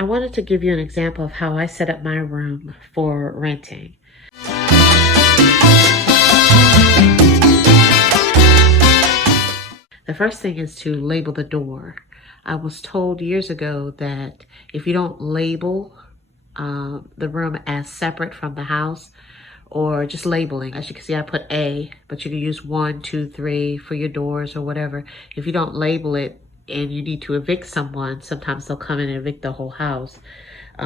I wanted to give you an example of how I set up my room for renting. The first thing is to label the door. I was told years ago that if you don't label the room as separate from the house, or just labeling, as you can see, I put A, but you can use 1, 2, 3 for your doors or whatever. If you don't label it and you need to evict someone, sometimes they'll come in and evict the whole house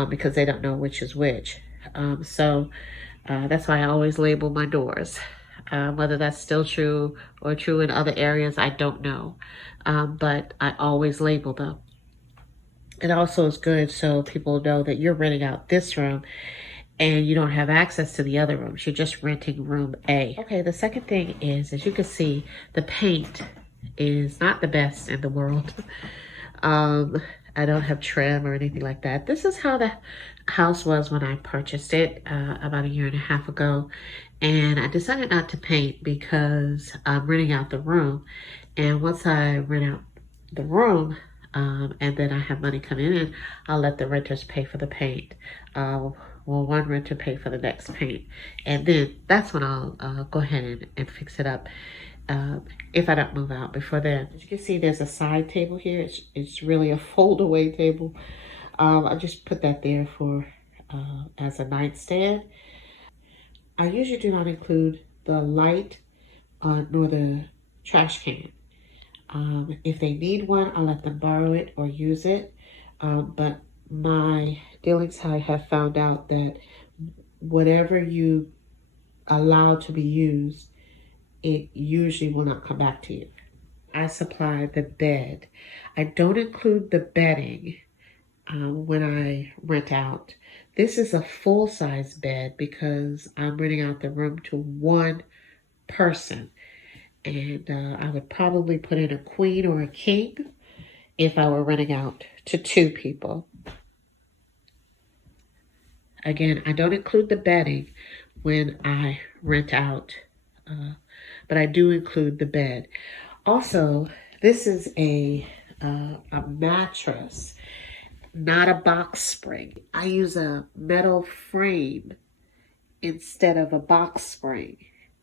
because they don't know which is which. So that's why I always label my doors. Whether that's still true or true in other areas, I don't know. But I always label them. It also is good so people know that you're renting out this room and you don't have access to the other rooms. You're just renting room A. Okay, the second thing is, as you can see, the paint is not the best in the world. I don't have trim or anything like that. This is how the house was when I purchased it about 1.5 years ago. And I decided not to paint because I'm renting out the room. And once I rent out the room, and then I have money coming in, I'll let the renters pay for the paint. Well, one renter pay for the next paint. And then that's when I'll go ahead and fix it up. If I don't move out before then. As you can see, there's a side table here. It's really a fold-away table. I just put that there for as a nightstand. I usually do not include the light nor the trash can. If they need one, I'll let them borrow it or use it. But my dealings, I have found out that whatever you allow to be used, it usually will not come back to you. I supply the bed. I don't include the bedding when I rent out. This is a full-size bed because I'm renting out the room to one person. And I would probably put in a queen or a king if I were renting out to 2 people. Again, I don't include the bedding when I rent out, but I do include the bed. Also, this is a mattress, not a box spring. I use a metal frame instead of a box spring,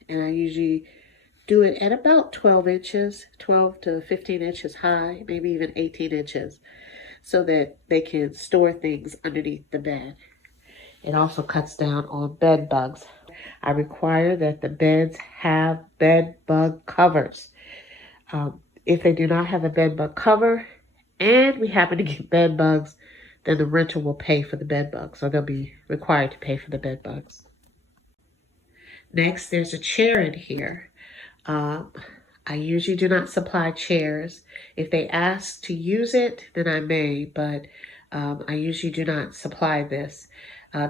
and I usually do it at about 12 inches, 12 to 15 inches high, maybe even 18 inches, so that they can store things underneath the bed. It also cuts down on bed bugs. I require that the beds have bed bug covers. If they do not have a bed bug cover and we happen to get bed bugs, then the renter will pay for the bed bugs, or they'll be required to pay for the bed bugs. Next, there's a chair in here. I usually do not supply chairs. If they ask to use it, then I may, but I usually do not supply this.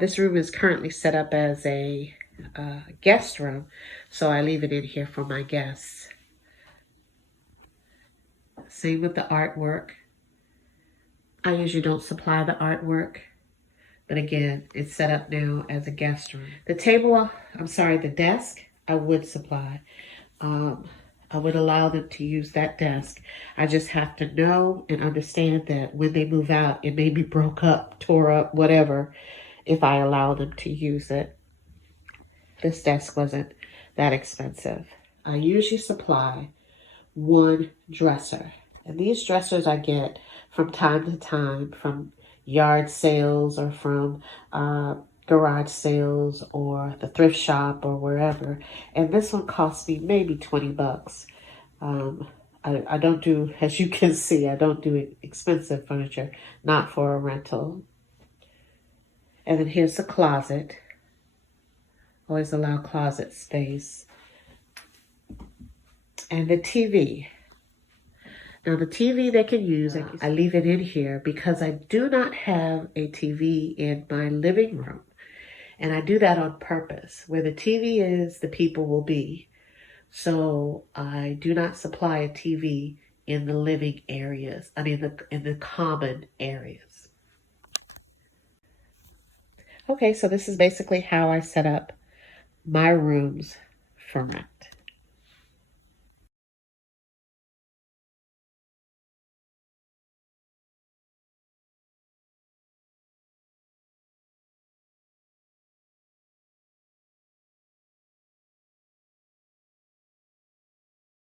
This room is currently set up as a guest room, so I leave it in here for my guests. Same with the artwork. I usually don't supply the artwork, but again, it's set up now as a guest room. The desk, I would supply. I would allow them to use that desk. I just have to know and understand that when they move out, it may be broke up, tore up, whatever, if I allow them to use it. This desk wasn't that expensive. I usually supply one dresser. And these dressers I get from time to time from yard sales or from garage sales or the thrift shop or wherever. And this one cost me maybe 20 bucks. I don't do, as you can see, I don't do expensive furniture, not for a rental. And then here's the closet. Always allow closet space. And the TV. Now the TV they can use, I leave it in here because I do not have a TV in my living room. And I do that on purpose. Where the TV is, the people will be. So I do not supply a TV in the living areas, in the common areas. Okay, so this is basically how I set up my rooms for rent.